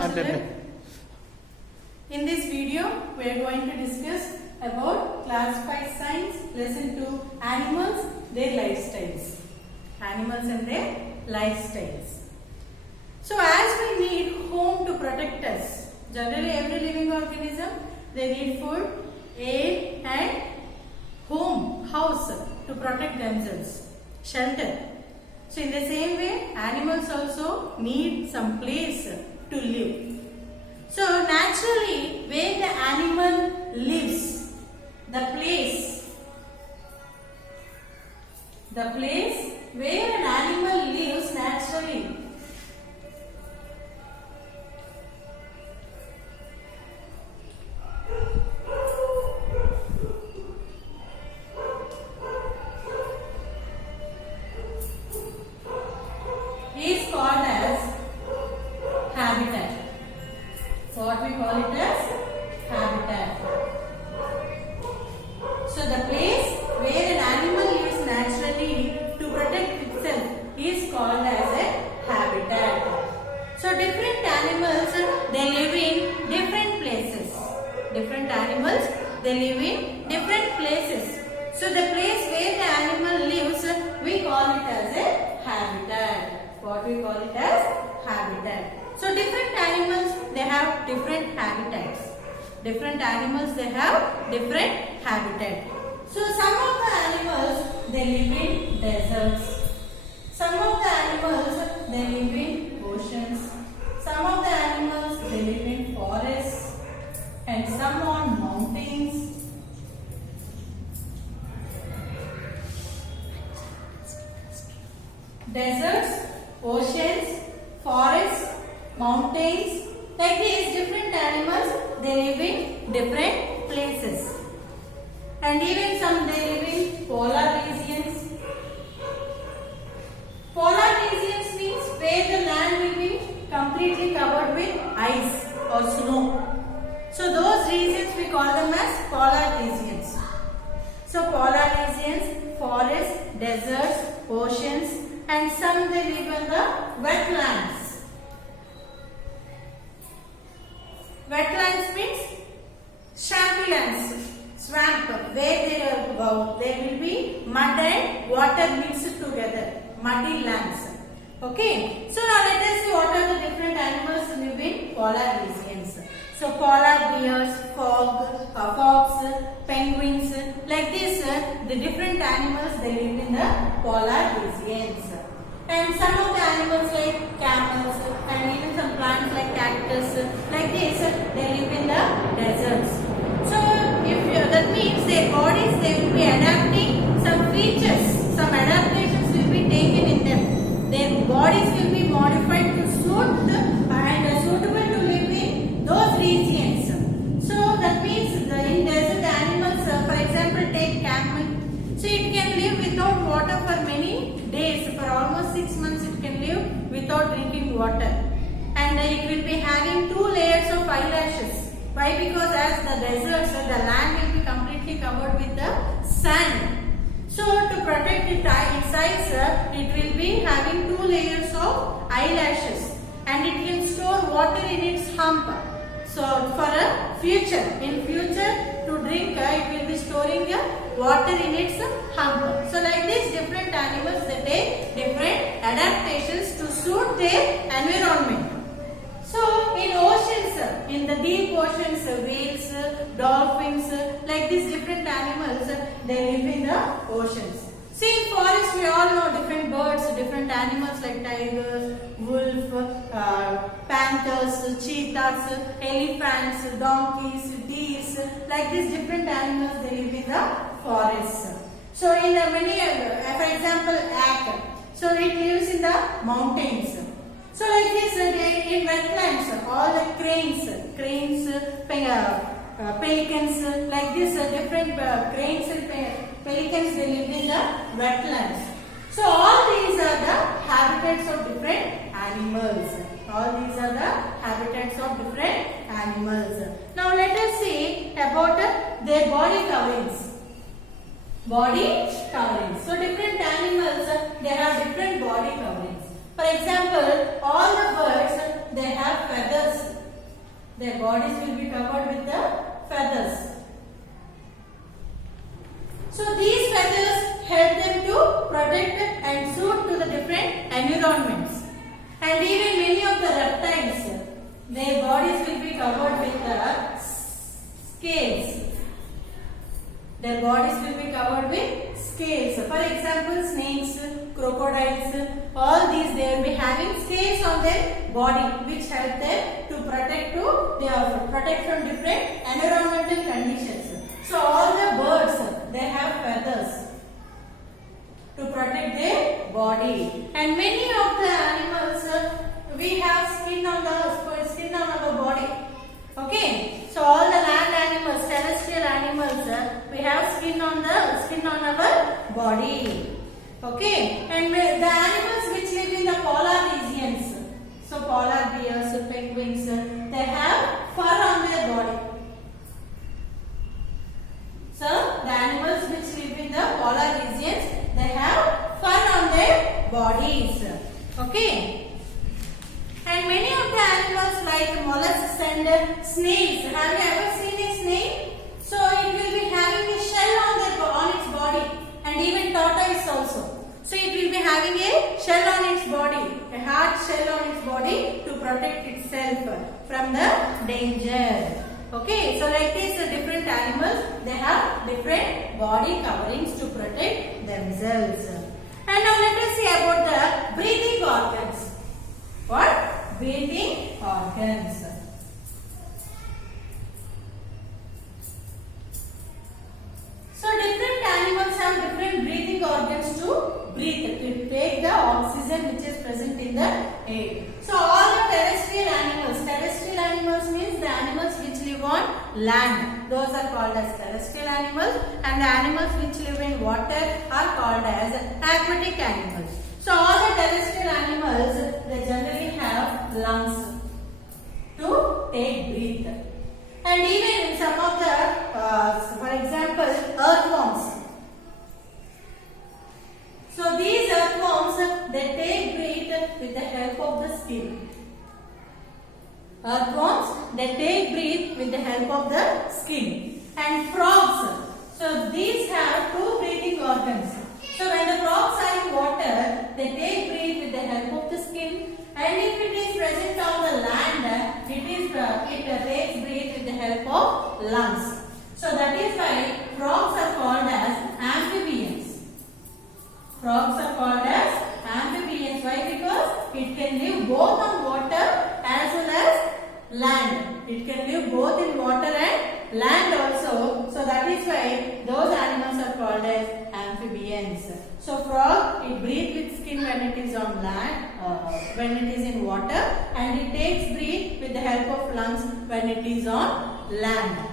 In this video, we are going to discuss about class 5 science lesson 2 animals, their lifestyles. Animals and their lifestyles. So as we need home to protect us, generally every living organism, they need food, air and home, house to protect themselves, shelter. So in the same way, animals also need some place to live. So naturally, where the animal lives, the place where an animal lives naturally, is called as habitat. So what we call it as habitat. So the place where an animal lives naturally to protect itself is called as a habitat. So different animals, they live in different places. Different animals, they live in different places. So the place where the animal lives, we call it as a habitat. What we call it as habitat. So different animals, they have different habitats. Different animals, they have different habitat. So some of the animals, they live in deserts. Some of the animals, they live in oceans. Some of the animals, they live in forests. And some on mountains. Deserts, oceans, forests, mountains, like these different animals, they live in different places. And even some they live in polar regions. Polar regions means where the land will be completely covered with ice or snow. So those regions we call them as polar regions. So polar regions, forests, deserts, oceans, and some they live in the wetlands. Wetlands means swampy lands, swamp, where there will be mud and water mixed together, muddy lands. Okay, so now let us see what are the different animals live in polar regions. So polar bears, fox, penguins, like this, the different animals they live in the polar regions. And some of the animals like camels and even some plants like cactus, like this, they live in the deserts. So that means their bodies, they will be adapting some features, some adaptations will be taken in them. Their bodies will be modified to suit and suitable to live in those regions. So that means in desert animals, for example, take camel. So it can live without water for many days. For almost 6 months it can live without drinking water. And it will be having 2 layers of eyelashes. Why? Because as the deserts, the land will be completely covered with the sand. So to protect its eyes, it will be having 2 layers of eyelashes. And it can store water in its hump. So for a future, in future to drink, it will be storing water in its hump. So like this, different animals, they take different adaptations to suit their environment. So in oceans, in the deep oceans, whales, dolphins, like these different animals, they live in the oceans. See, in forests we all know different birds, different animals like tigers, wolf, panthers, cheetahs, elephants, donkeys, deers, like these different animals, they live in the forests. So in many, for example, yak, so it lives in the mountains. So like this, in wetlands, all the cranes, pelicans, like this, different cranes and pelicans, they live in the wetlands. So all these are the habitats of different animals. All these are the habitats of different animals. Now let us see about their body coverings. Body coverings. So different animals, they have different body coverings. For example, all the birds, they have feathers. Their bodies will be covered with the feathers. So these feathers help them to protect and suit to the different environments. And even many of the reptiles, their bodies will be covered with the scales. Their bodies will be covered with scales. For example, snakes, crocodiles, all these they will be having scales on their body, which help them to protect from different environmental conditions. So all the birds they have feathers to protect their body, and many of the animals we have skin on our body. Okay, so all the land animals, terrestrial animals, we have skin on our body. Okay, and the animals which live in the polar regions, so polar bears, penguins, they have fur on their body. So the animals which live in the polar regions, they have fur on their bodies. Okay. And many of the animals like mollusks and snails. Have you ever seen a snail? So it will be having a shell on its body, and even tortoise also. So it will be having a shell on its body, a hard shell on its body to protect itself from the danger. Okay, so like this, different animals they have different body coverings to protect themselves. And now let us see about the breathing organs. What? Breathing organs. So different animals have different breathing organs to breathe, to take the oxygen which is present in the air. So all the terrestrial animals means the animals which live on land, those are called as terrestrial animals, and the animals which live in water are called as aquatic animals. So all the terrestrial animals, they generally have lungs to take breathe. And even in some of the, for example, earthworms. So these earthworms, they take breathe with the help of the skin. Earthworms, they take breathe with the help of the skin. And frogs, so these have two breathing organs. So when the frogs are in water, they take breathe with the help of the skin. And if it is present on the land, it takes breathe with the help of lungs. So that is why frogs are called as amphibians. Frogs are called as amphibians. Why? Because it can live both on water as well as land. It can live both in water and land also. So that is why those animals are called as amphibians. So frog, it breathes with skin when it is on land, when it is in water, and it takes breathe with the help of lungs when it is on land.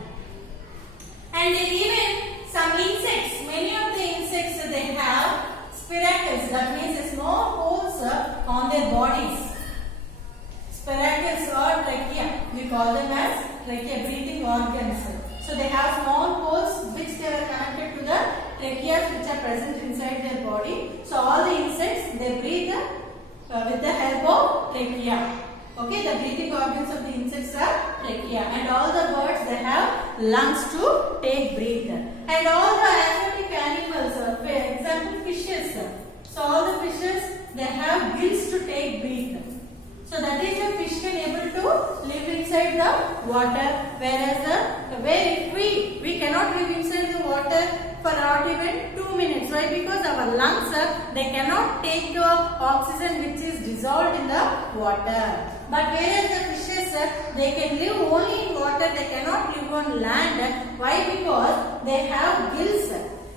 And even some insects, many of the insects they have spiracles, that means small holes on their bodies. Spiracles or trachea, we call them as trachea, breathing organs. So they have small holes which they are connected to the tracheas which are present inside their body. So all the insects they breathe with the help of trachea. Okay, the breathing organs of the insects are trachea, and all the birds they have lungs to take breathe. And all the aquatic animals, for example fishes. So all the fishes they have gills to take breathe. So that is why fish can able to live inside the water, whereas if we cannot live inside the water for not even 2 minutes. Why? Because our lungs they cannot take the oxygen which is dissolved in the water. But whereas the fishes they can live only in water, they cannot live on land. Why? Because they have gills,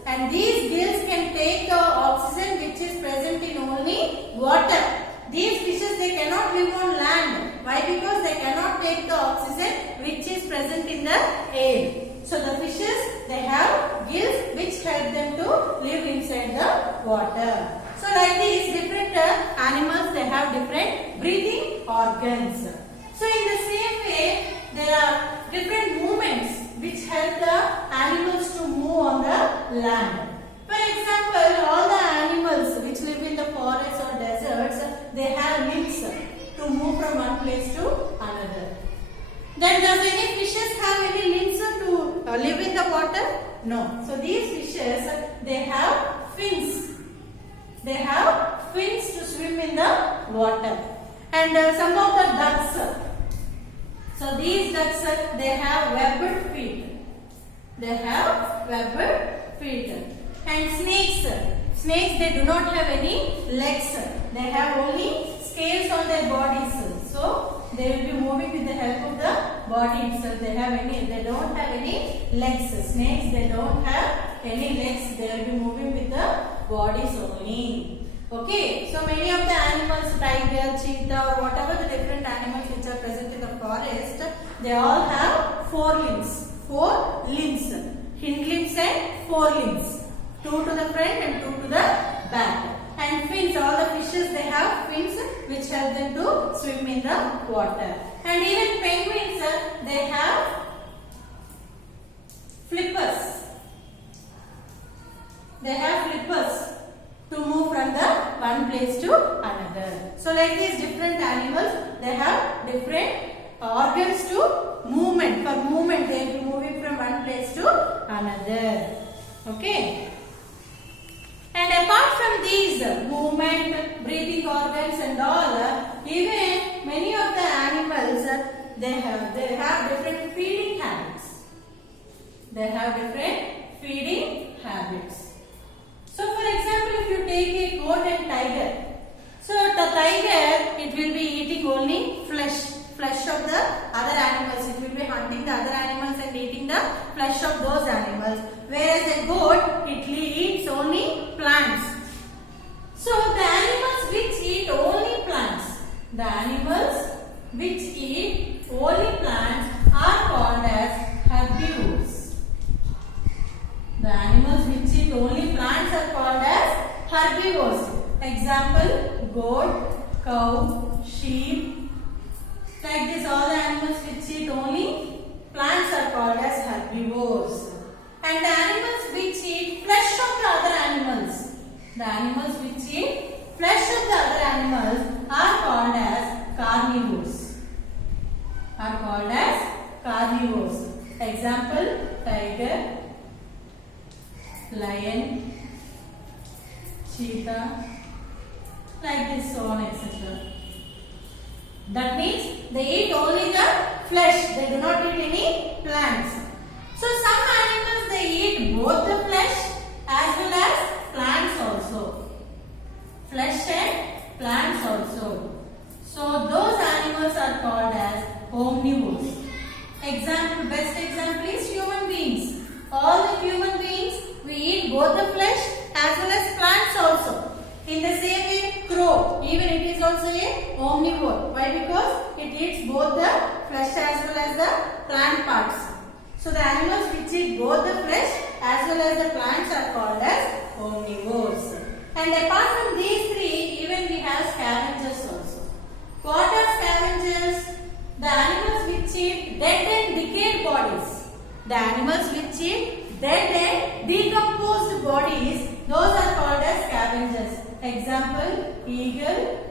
and these gills can take the oxygen which is present in only water. These fishes they cannot live on land. Why? Because they cannot take the oxygen which is present in the air. So the fishes they have gills which help them to live inside the water. So like these different animals they have different breathing organs. So in the same way there are different movements which help the animals to move on the land. For example, all the animals which live in the forests or deserts, they have limbs to move from one place to another. Then the live in the water? No. So these fishes, they have fins. They have fins to swim in the water. And some of the ducks. So these ducks, they have webbed feet. They have webbed feet. And snakes. Snakes, they do not have any legs. They have only scales on their bodies. So they will be moving with the help of the body itself. They don't have any legs. Snakes, they don't have any legs. They will be moving with the bodies only. Okay, so many of the animals, tiger, cheetah, or whatever the different animals which are present in the forest, they all have four limbs. Four limbs. Hind limbs and fore limbs. Two to the front and two to the back. And fins, all the fishes, they have fins which help them to swim in the water. And even penguins, they have flippers. They have flippers to move from the one place to another. So like these different animals, they have different organs to movement. For movement, they will be moving from one place to another. Okay. And apart from these movement, breathing organs and all, even many of the animals, they have different feeding habits. They have different feeding habits. So for example, if you take a goat and tiger, so the tiger, it will be eating only flesh of the other animals. It will be hunting the other animals and eating the flesh of those animals. Whereas a goat, it eats only plants. So the animals which eat only plants, are called as herbivores. The animals which eat only plants are called as herbivores. Example, goat, cow, sheep. Like this, all the animals which eat only plants are called as herbivores. And the animals which eat flesh of the other animals, are called as carnivores. Example, tiger, lion, cheetah, like this, so on, etc. That means they eat only the flesh. They do not eat any plants. So some animals, they eat both the flesh as well as plants also. Flesh and plants also. So those animals are called as omnivores. Best example is human beings. All the human beings, we eat both the flesh as well as plants also. In the same way, crow, even it is also a omnivore. Why? Because it eats both the flesh as well as the plant parts. So the animals which eat both the flesh as well as the plants are called as omnivores. And apart from these three, even we have scavengers also. What are scavengers? The animals which eat dead and decayed bodies. The animals which eat dead and decomposed bodies, those are called as scavengers. Example, eagle.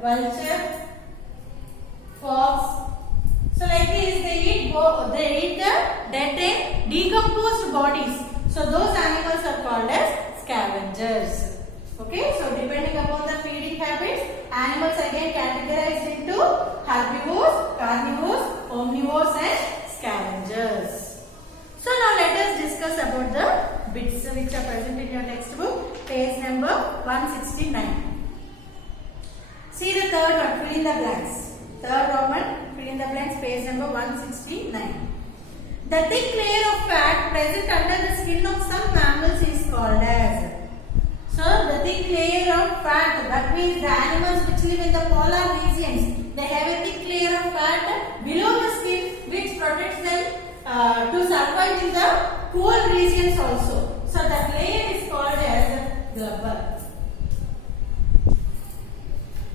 Vulture, fox. So like this, they eat the dead and decomposed bodies. So those animals are called as scavengers. Okay, so depending upon the feeding habits, animals again categorized into herbivores, carnivores, omnivores and scavengers. So now let us discuss about the bits which are present in your textbook, page number 169. See the third one, fill in the blanks. Third Roman, fill in the blanks, page number 169. The thick layer of fat present under the skin of some mammals is called as. So the thick layer of fat, that means the animals which live in the polar regions, they have a thick layer of fat below the skin which protects them to survive in the cool regions also. So that layer is called as blubber.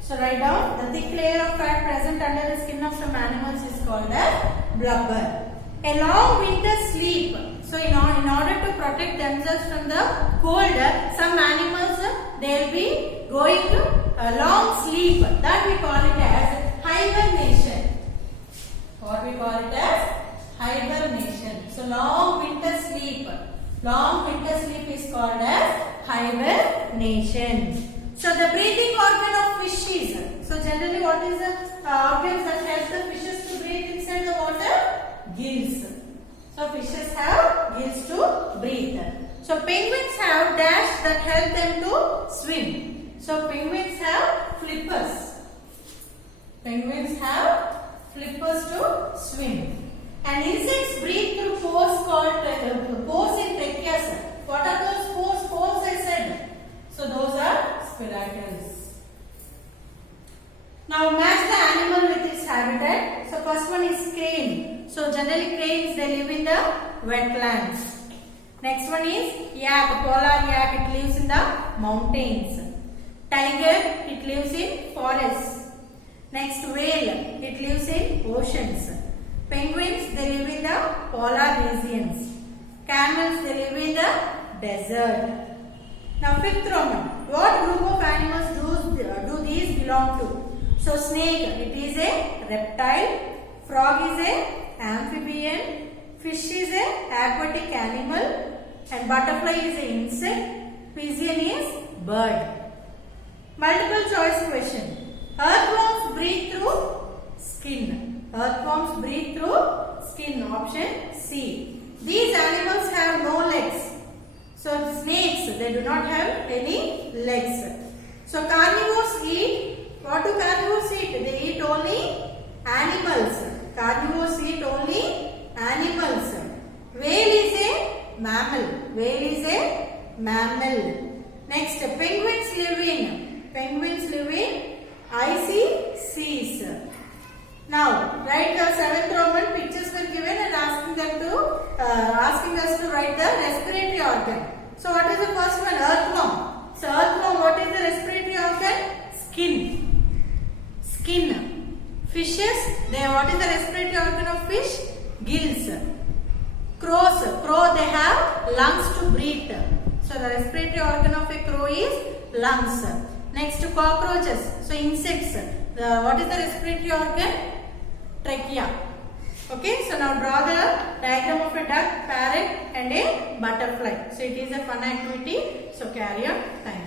So write down, the thick layer of fat present under the skin of some animals is called as blubber. A long winter sleep. So in order to protect themselves from the cold, some animals, they will be going to a long sleep. That we call it as hibernation. call it as hibernation. So long winter sleep. Long winter sleep is called as hibernation. So the breathing organ of fishes. So generally what is the organs that help the fishes to breathe inside the water? Gills. So fishes have gills to breathe. So penguins have dash that help them to swim. So penguins have flippers. Penguins have flippers to swim. And insects breathe through pores called pores in tracheas. What are those pores? Pores I said. So those are spiracles. Now match the animal with its habitat. So first one is crane. So generally cranes they live in the wetlands. Next one is yak, polar yak. It lives in the mountains. Tiger, it lives in forests. Next whale, it lives in oceans. Penguins, they live in the polar regions. Camels, they live in the desert. Now fifth Roman, what group of animals do these belong to? So snake, it is a reptile. Frog is a amphibian. Fish is a aquatic animal. And butterfly is an insect. Pigeon is bird. Multiple choice question. Earthworms breathe through skin. Earthworms breathe through skin. Option C. These animals have no legs. So snakes, they do not have any legs. So carnivores eat. What do carnivores eat? They eat only animals. Carnivores eat only animals. Whale is a mammal. Whale is a mammal. Next, penguins live in icy seas. Now, write the 7th Roman. Pictures were given and asking us to write the respiratory organ. So, what is the first one? Earthworm. So, earthworm, what is the respiratory organ? Skin. Fishes, what is the respiratory organ of fish? Gills. Crows, they have lungs to breathe. So, the respiratory organ of a crow is lungs. Next, cockroaches. So, insects. What is the respiratory organ? Trachea. Okay, so now draw the diagram of a duck, parrot and a butterfly. So, it is a fun activity. So, carry on. Thank you.